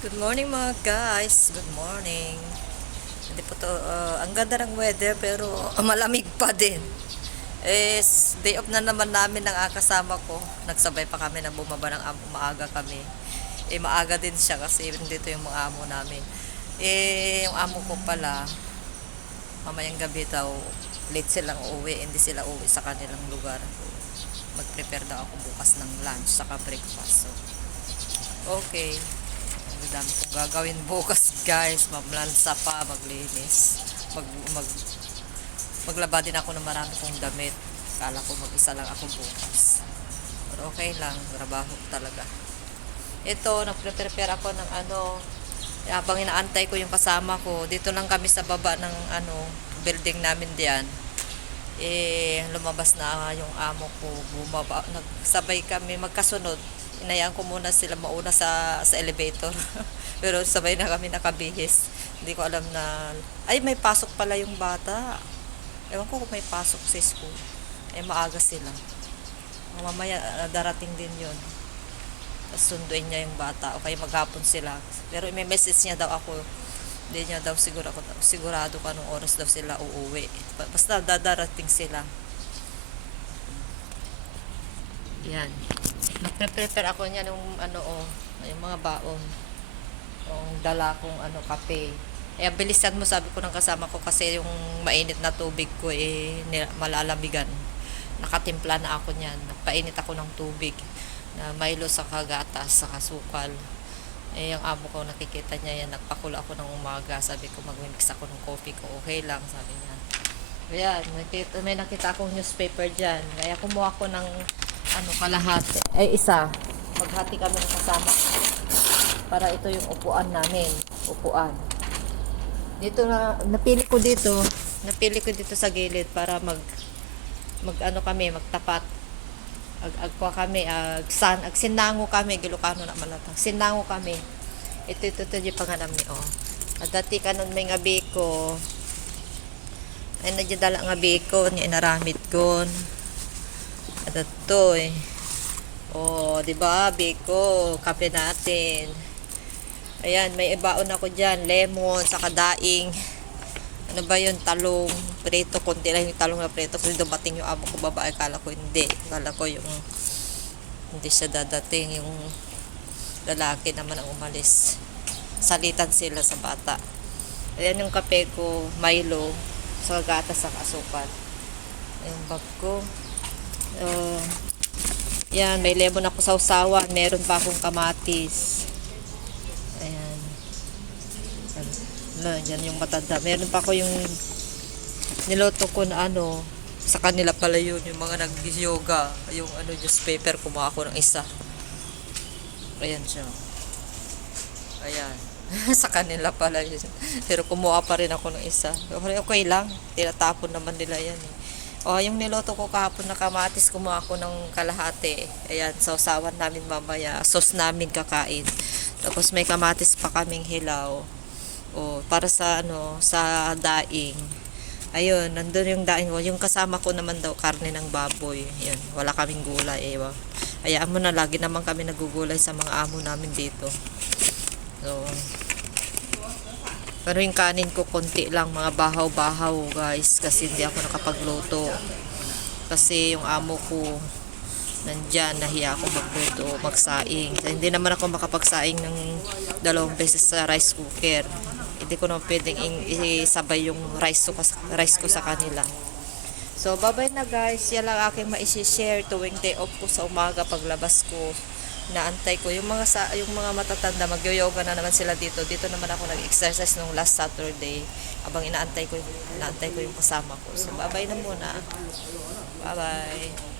Good morning mga guys. Good morning. Hindi po to, ang ganda ng weather pero malamig pa din. Day off na naman namin ng kasama ko. Nagsabay pa kami na bumaba ng maaga kami. Maaga din siya kasi dito yung mga amo namin. Yung amo ko pala, mamayang gabi daw, late silang uuwi. Hindi sila uuwi sa kanilang lugar. Mag-prepare daw ako bukas ng lunch saka breakfast. So, okay. Ang dami kong gagawin bukas guys. Mamlansa pa, maglinis. Mag, mag, Maglaba din ako ng marami kong damit. Kala ko mag-isa lang ako bukas. Pero okay lang, trabaho ko talaga. Ito, nagprepare ako ng habang inaantay ko yung kasama ko. Dito lang kami sa baba ng building namin diyan. Lumabas na yung amo ko, bumaba, nagsabay kami magkasunod. Inayaan ko muna sila mauna sa elevator. Pero sabay na kami nakabihis. Hindi ko alam na ay may pasok pala yung bata. Ewan ko kung may pasok sa school. Maaga sila. Mamaya darating din yon. Tapos sunduin niya yung bata o kaya maghapon sila. Pero may message niya daw ako. Hindi niya daw sigurado ka anong oras daw sila uuwi. Basta dadarating sila. Yan. Nagpe-prepare ako niya nung yung mga baon. Yung dala kong kape. Bilisan mo sabi ko ng kasama ko kasi yung mainit na tubig ko malalamigan. Nakatimpla na ako niyan. Nagpainit ako ng tubig na Milo sa kagatas sa kasukal. Yung amo ko nakikita niya yan, nagpakulo ako ng umaga. Sabi ko mag-mix ako ng coffee ko. Okay lang, sabi niya. Ayan, may nakita akong newspaper dyan. Kaya kumuha ko ng kalahati. Isa. Maghati kami ng kasama. Para ito yung upuan namin. Upuan. Dito napili ko dito sa gilid para magtapat. Agkwa kami, sinango kami, Gilocano na malatang. Sinango kami. Ito yung panganam ni At dati kanon may ngabi ko. Ay nadyadala ngabi ko, ni inaramid ko. At ito di ba, biko, kape natin. Ayan, may ibaon ako diyan, lemon, saka daing. Ano ba yun, talong, preto, konti lang yung talong na preto kasi dumating yung amo ko babae, kala ko hindi. Kala ko yung hindi siya dadating, yung lalaki naman ang umalis. Salitan sila sa bata. Ayan yung kape ko, Milo, sa gatas sa asukal. Yung bag ko. Yan, may lemon ako sa usawan, meron pa akong kamatis. Ayan. Yan yung matanda. Meron pa ako yung niloto ko na sa kanila pala yun, yung mga nag-yoga, yung newspaper, kumuha ako ng isa. Ayan siya. Ayan. Sa kanila pala yun. Pero kumuha pa rin ako ng isa. Okay lang. Tinatapon naman nila yan yung niloto ko kahapon na kamatis, kumuha ako ng kalahati. Ayan, sausawan namin mamaya. Sauce namin kakain. Tapos may kamatis pa kaming hilaw. Para sa sa daing. Ayun, nandun yung daing ko. Yung kasama ko naman daw, karne ng baboy. Ayun, wala kaming gulay. Hayaan mo na, lagi naman kami nagugulay sa mga amo namin dito. So, pero yung kanin ko konti lang, mga bahaw-bahaw guys, kasi hindi ako nakapagluto. Kasi yung amo ko nandyan, nahiya ako magluto, magsaing. So, hindi naman ako makapagsaing ng 2 beses sa rice cooker. Hindi ko naman pwedeng isabay yung rice ko sa kanila. So, bye-bye na guys. Yan lang aking ma-share tuwing day off ko sa umaga paglabas ko. Naantay ko yung mga matatanda, magyo-yoga na naman sila dito. Dito naman ako nag-exercise nung last Saturday. Abang inaantay ko yung kasama ko. So, bye-bye na muna. Bye-bye.